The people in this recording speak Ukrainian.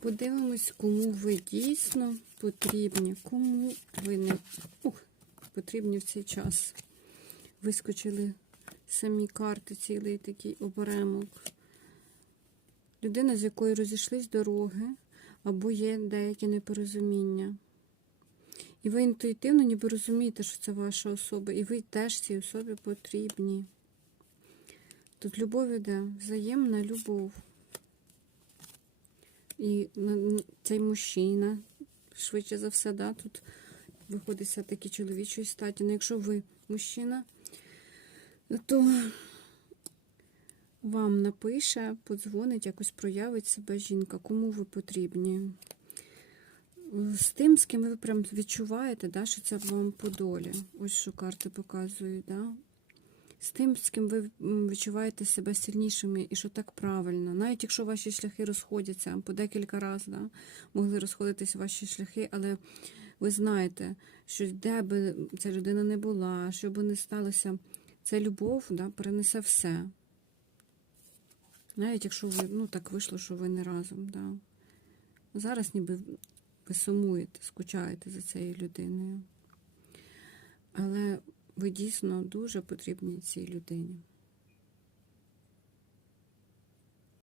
Подивимось, кому ви дійсно потрібні, кому ви не ух, потрібні в цей час. Вискочили самі карти, цілий такий оберемок. Людина, з якою розійшлись дороги, або є деякі непорозуміння. І ви інтуїтивно ніби розумієте, що це ваша особа, і ви теж цій особі потрібні. Тут любов іде, взаємна любов. І цей мужчина, швидше за все, да, тут виходить все-таки чоловічої статі. Ну, якщо ви мужчина, то вам напише, подзвонить, якось проявить себе жінка, кому ви потрібні. З тим, з ким ви прям відчуваєте, да, що це вам по долі. Ось що карти показують. Да? З тим, з ким ви відчуваєте себе сильнішими і що так правильно. Навіть якщо ваші шляхи розходяться по декілька разів, да, могли розходитись ваші шляхи, але ви знаєте, що де би ця людина не була, що би не сталося, ця любов да, перенесе все. Навіть якщо ви, ну так вийшло, що ви не разом. Да. Зараз ніби ви сумуєте, скучаєте за цією людиною. Але ви дійсно дуже потрібні цій людині.